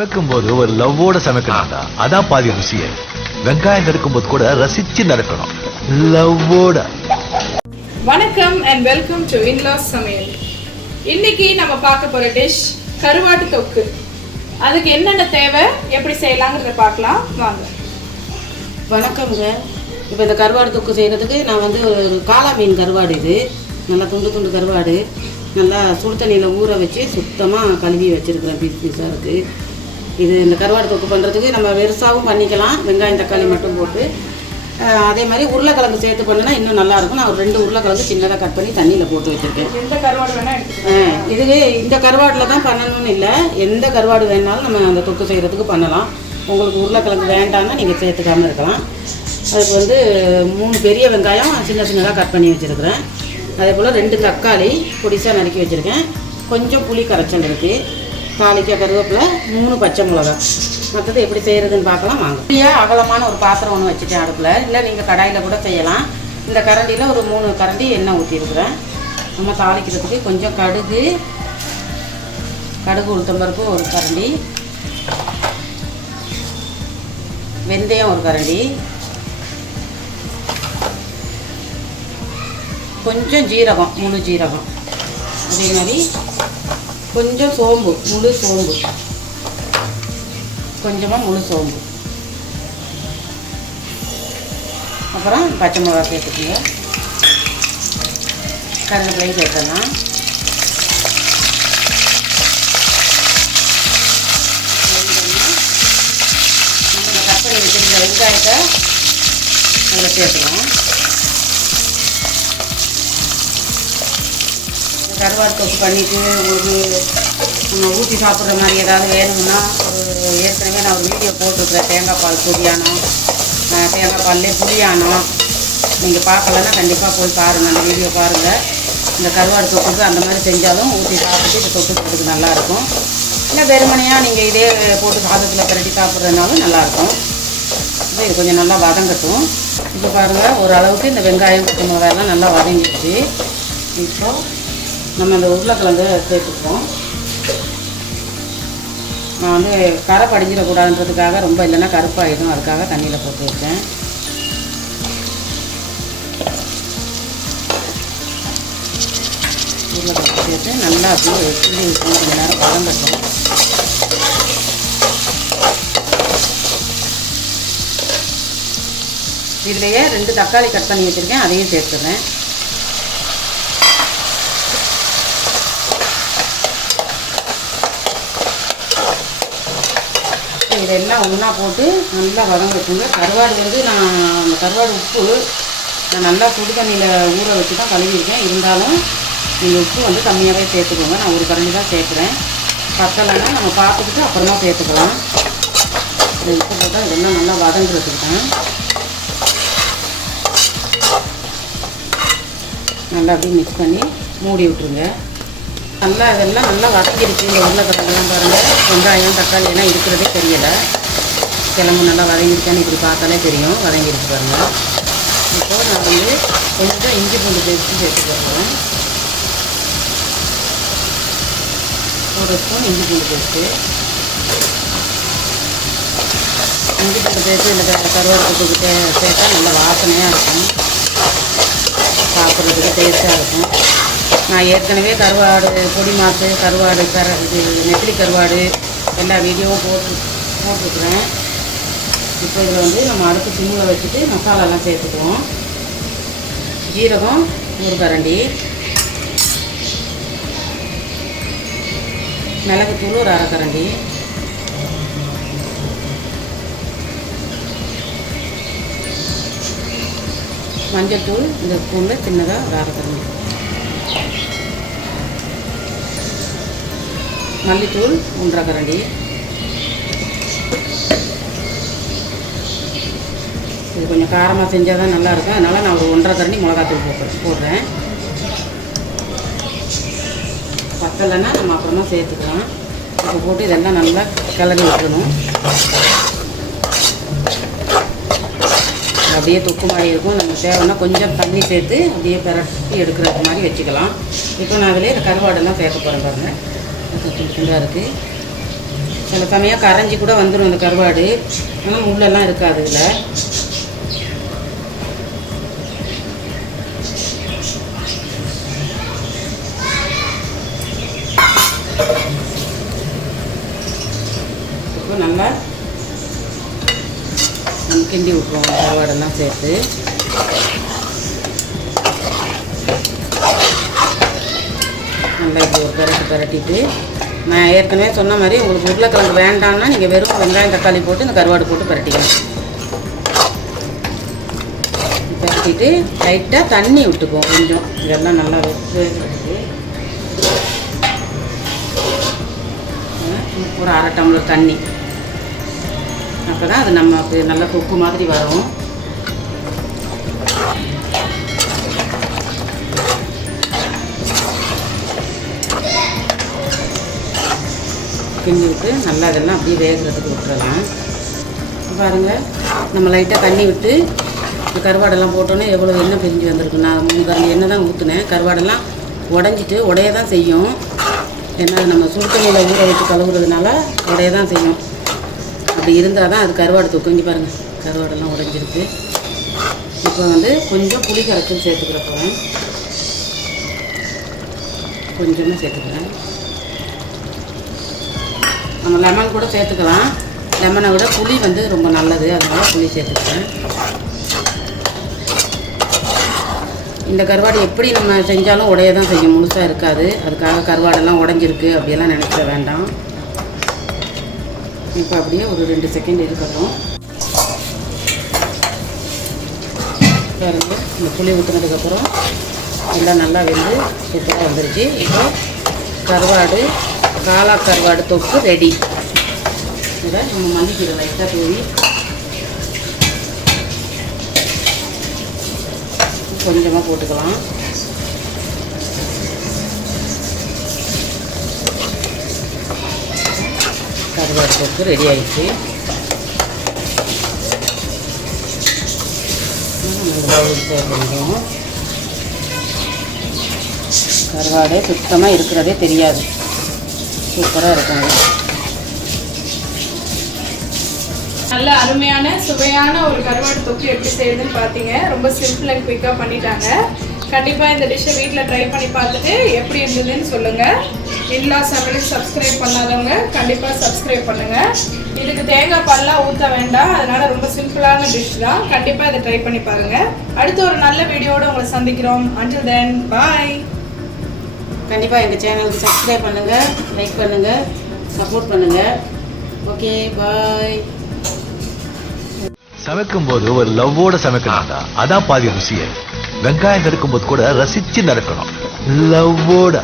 சமைக்கும் போது ஒரு லவ்வோட சமைக்கணும்டா. அதான் பாதி ருசியே. வெங்காயம் நறுக்கும் போது கூட ரசிச்சு நறுக்கணும், லவ்வோட. வணக்கம் அண்ட் வெல்கம் டு இன்லாஸ் சமையல். இன்னைக்கு நம்ம பார்க்க போற டிஷ் கருவாட்டு தொக்கு. அதுக்கு என்னென்ன தேவை, எப்படி செய்யலாங்கிறத பார்க்கலாம் வாங்க. வணக்கம்ங்க. இப்போ இந்த கருவாடு தொக்கு செய்கிறதுக்கு நான் வந்து ஒரு காளா மீன் கருவாடு, இது நல்லா துண்டு துண்டு கருவாடு நல்லா சுடு தண்ணியில் ஊற வச்சு சுத்தமாக கழுவி வச்சுருக்கிறேன். பீஸ் பீஸாக இருக்குது. இது இந்த கருவாடு தொக்கு பண்ணுறதுக்கு நம்ம வெறுசாகவும் பண்ணிக்கலாம், வெங்காயம் தக்காளி மட்டும் போட்டு. அதே மாதிரி உருளைக்கிழங்கு சேர்த்து பண்ணினா இன்னும் நல்லாயிருக்கும். நான் ஒரு 2 உருளைக்கிழங்கு சின்னதாக கட் பண்ணி தண்ணியில் போட்டு வச்சுருக்கேன். எந்த கருவாடு வேணால் இதுவே இந்த கருவாட்டில் தான் பண்ணணும்னு இல்லை, எந்த கருவாடு வேணாலும் நம்ம அந்த தொக்கு செய்கிறதுக்கு பண்ணலாம். உங்களுக்கு உருளைக்கிழங்கு வேண்டாம்னா நீங்கள் சேர்த்துக்காமல் இருக்கலாம். அதுக்கு வந்து 3 பெரிய வெங்காயம் சின்ன சின்னதாக கட் பண்ணி வச்சுருக்கிறேன். அதே போல் 2 தக்காளி பொடிசாக நறுக்கி வச்சுருக்கேன். கொஞ்சம் புளி கரைச்சல் இருக்குது. தாளிக்க கருவேப்பிலை, 3 பச்சை மிளகா. மற்றது எப்படி செய்கிறதுன்னு பார்க்கலாம் வாங்க. புளியாக அகலமான ஒரு பாத்திரம் ஒன்று வச்சுட்டேன் அடுப்பில். இல்லை நீங்கள் கடாயில் கூட செய்யலாம். இந்த கரண்டியில் ஒரு 3 கரண்டி எண்ணெய் ஊற்றிருக்கிறேன். நம்ம தாளிக்கிறதுக்கு கொஞ்சம் கடுகு உளுத்தம்பருப்பு ஒரு கரண்டி, வெந்தயம் ஒரு கரண்டி, கொஞ்சம் ஜீரகம், முழு ஜீரகம், அதே மாதிரி கொஞ்சம் சோம்பு, முழு சோம்பு, கொஞ்சமாக முழு சோம்பு, அப்புறம் பச்சை மிளகா சேர்த்துக்குங்க. கருவேப்பிலையும் சேர்த்தலாம். நம்ம கட் பண்ணி வச்சுருந்த வெங்காயத்தை அதில் சேர்த்துக்கலாம். கருவாடு தொக்கு பண்ணிவிட்டு உங்களுக்கு நம்ம ஊற்றி சாப்பிட்ற மாதிரி ஏதாவது வேணும்னா ஏற்கனவே நான் ஒரு வீடியோ போட்டிருக்கிறேன். தேங்காய் பால் புளியானம், தேங்காய் பால்லே புளியானம். நீங்கள் பார்க்கலன்னா கண்டிப்பாக போய் பாருங்கள், அந்த வீடியோ பாருங்கள். இந்த கருவாடு தொக்குக்கு அந்த மாதிரி செஞ்சாலும் ஊற்றி சாப்பிட்டு இந்த தொக்குறதுக்கு நல்லாயிருக்கும். இல்லை வெறுமனையாக நீங்கள் இதே போட்டு சாதத்தில் பிரட்டி சாப்பிட்றதுனாலும் நல்லாயிருக்கும். இப்போ இது கொஞ்சம் நல்லா வதங்கட்டும். இப்போ பாருங்கள், ஓரளவுக்கு இந்த வெங்காயம் பச்சை மிளகாயெல்லாம் நல்லா வதங்கிடுச்சு. இப்போ நம்ம அந்த உருளைக்கிழங்கு சேர்த்துப்போம். நான் வந்து கரை படிஞ்சிடக்கூடாதுன்றதுக்காக, ரொம்ப இல்லைன்னா கருப்பாயிடும், அதுக்காக தண்ணியில் போட்டு வச்சேன். உருளைக்கிழங்கு சேர்த்து நல்லா அப்படியே கிண்டி விட்டு கொஞ்சம் நேரம் வதங்கட்டும். இதுலேயே 2 தக்காளி கட் பண்ணி வச்சுருக்கேன், அதையும் சேர்த்துறேன். இதெல்லாம் ஒன்றா போட்டு நல்லா வதங்கட்டுங்க. கருவாடு வந்து நான் கருவாடு உப்பு நான் நல்லா சுடு தண்ணியில் ஊற வச்சு தான் கழுவிருக்கேன். இருந்தாலும் நீங்கள் உப்பு வந்து கம்மியாகவே சேர்த்துக்கோங்க. நான் ஒரு கரண்டி தான் சேர்க்குறேன். பத்தலைன்னா நம்ம பார்த்துக்கிட்டு அப்புறமா சேர்த்துக்கலாம். இது உப்பு போட்டால் இதெல்லாம் நல்லா வதங்குறதுக்கு தான். நல்லா அப்படியே மிக்ஸ் பண்ணி மூடி விட்டுருங்க. நல்லா இதெல்லாம் நல்லா வதங்கிடுச்சு. இந்த உருளைக்கிழங்குலாம் பாருங்கள், வெங்காயம் தக்காளி எல்லாம் இருக்கிறதே தெரியலை. கிழங்கு நல்லா வதங்கிடுச்சான்னு இப்படி பார்த்தாலே தெரியும், வதங்கிடுச்சு பாருங்கள். இப்போது நான் வந்து கொஞ்சம் இஞ்சி பூண்டு பேஸ்ட்டு சேர்த்துக்கிறேன். 1 ஸ்பூன் இஞ்சி பூண்டு பேஸ்ட்டு. இஞ்சி பூண்டு பேஸ்ட்டு இந்த கருவாடு தொக்குக்கிட்ட சேர்த்தா நல்லா வாசனையாக இருக்கும், சாப்பிட்றதுக்கு டேஸ்ட்டாக இருக்கும். நான் ஏற்கனவே கருவாடு பொடி மாசு, கருவாடு இது நெத்திலி கருவாடு எல்லா வீடியோவும் போட்டிருக்குறேன். இப்போ இதில் வந்து நம்ம அடுப்பு சிம்மில் வச்சுட்டு மசாலாலாம் சேர்த்துக்குவோம். ஜீரகம் 1 கரண்டி, மிளகுத்தூள் ஒரு 1/2 கரண்டி, மஞ்சள் தூள் இந்த ஸ்பூனில் சின்னதாக ஒரு 1/2 கரண்டி, மல்லித்தூள் 1/2 கரண்டி. இது கொஞ்சம் காரமாக செஞ்சால் தான் நல்லாயிருக்கும். அதனால் நான் ஒரு 1/2 கரண்டி மிளகாத்தூள் போடுறேன். பத்தலைன்னா நம்ம அப்புறமா சேர்த்துக்கலாம். இப்போ போட்டு இதெல்லாம் நல்லா கிளறி விட்டுறணும். அப்படியே தொக்கு மாதிரி இருக்கும். நம்ம தேவைன்னா கொஞ்சம் தண்ணி சேர்த்து அப்படியே பிரட்டி எடுக்கிறது மாதிரி வச்சுக்கலாம். இப்போ நான் அதிலே இந்த கருவாடெல்லாம் சேர்க்க போகிறேன் பாருங்கள். துண்டாக இருக்குது. சில சமயம் கரைஞ்சி கூட வந்துடும் இந்த கருவாடு, ஆனால் முள்ளெல்லாம் இருக்காது இதில். இப்போ நல்லா நம்ம கிண்டி விட்டுருவோம் கருவாடெல்லாம் சேர்த்து. நல்லா இப்படி ஒரு பரட்டிட்டு, நான் ஏற்கனவே சொன்ன மாதிரி உங்களுக்கு உருளைக்கிழங்கு வேண்டாம்னா நீங்கள் வெறும் வெங்காயம் தக்காளி போட்டு இந்த கருவாடு போட்டு பரட்டிக்கலாம். பரட்டிட்டு லைட்டாக தண்ணி விட்டுக்குவோம் கொஞ்சம், இதெல்லாம் நல்லா வேகிறதுக்கு. ஒரு 1/2 டம்ளர் தண்ணி, அப்போ தான் அது நமக்கு நல்லா தொக்கு மாதிரி வரும். கிண்டி விட்டு நல்லா இதெல்லாம் அப்படியே வேகிறதுக்கு விட்டுறலாம். பாருங்கள், நம்ம லைட்டாக தண்ணி விட்டு இந்த கருவாடெல்லாம் போட்டோன்னே எவ்வளோ எண்ணெய் பிரிஞ்சு வந்திருக்கு. நான் 3 கரண்டி எண்ணெய் தான் ஊற்றுனேன். கருவாடெல்லாம் உடஞ்சிட்டு உடைய தான் செய்யும். ஏன்னா நம்ம சுடு தண்ணியில் ஊற வச்சு கழுவுறதுனால உடைய தான் செய்யும். அப்படி இருந்தால் தான் அது கருவாடு தொக்கு. இங்கே பாருங்கள், கருவாடெல்லாம் உடஞ்சிருக்கு. இப்போ கொஞ்சம் புளி கரைச்சல் சேர்த்துக்கிற போகிறேன். கொஞ்சமாக சேர்த்துக்கிறேன். நம்ம லெமன் கூட சேர்த்துக்கலாம். லெமனை விட புளி ரொம்ப நல்லது, அதனால் புளி சேர்த்துக்கிறேன். இந்த கருவாடு எப்படி நம்ம செஞ்சாலும் உடைய தான் செய்யும், முழுசாக இருக்காது. அதுக்காக கருவாடெல்லாம் உடஞ்சிருக்கு அப்படியெல்லாம் நினைக்க வேண்டாம். இப்போ அப்படியே ஒரு 2 செகண்ட் இருக்கட்டும். பாருங்க, இந்த புளி ஊற்றுனதுக்கப்புறம் எல்லாம் நல்லா வெந்து சூப்பராக வந்துருச்சு. இப்போ கருவாடு, காளா கருவாடு தொக்கு ரெடி. இதை நம்ம மல்லிக்கீரை லைட்டாக தூவி கொஞ்சமாக போட்டுக்கலாம். கருவாடு தொக்கு ரெடி ஆயிடுச்சு. கருவாடு சுத்தமாக இருக்கிறதே தெரியாது, சூப்பராக இருக்கும். நல்ல அருமையான சுவையான ஒரு கருவாடு தொக்கு எப்படி செய்யுதுன்னு பார்த்தீங்க. ரொம்ப சிம்பிள் அண்ட் குயிக்காக பண்ணிட்டாங்க. கண்டிப்பாக இந்த டிஷ்ஷை வீட்டில் ட்ரை பண்ணி பார்த்துட்டு எப்படி இருந்ததுன்னு சொல்லுங்கள். இன்லாஸ் சமையலுக்கு சப்ஸ்கிரைப் பண்ணாதவங்க கண்டிப்பாக சப்ஸ்கிரைப் பண்ணுங்கள். இதுக்கு தேங்காய் பால்லாம் ஊற்ற வேண்டாம், அதனால் ரொம்ப சிம்பிளான டிஷ் தான். கண்டிப்பாக இதை ட்ரை பண்ணி பாருங்கள். அடுத்து ஒரு நல்ல வீடியோடு உங்களை சந்திக்கிறோம். until then bye. கண்டிப்பாக எங்கள் சேனலுக்கு சப்ஸ்கிரைப் பண்ணுங்கள், லைக் பண்ணுங்கள், சப்போர்ட் பண்ணுங்கள். ஓகே, பாய். சமைக்கும் போது ஒரு லவ்வோட சமைக்கணும்டா, அதான் பாதி ருசியே. வெங்காயம் நறுக்கும் போது கூட ரசிச்சு நறுக்கணும், லவ்வோட.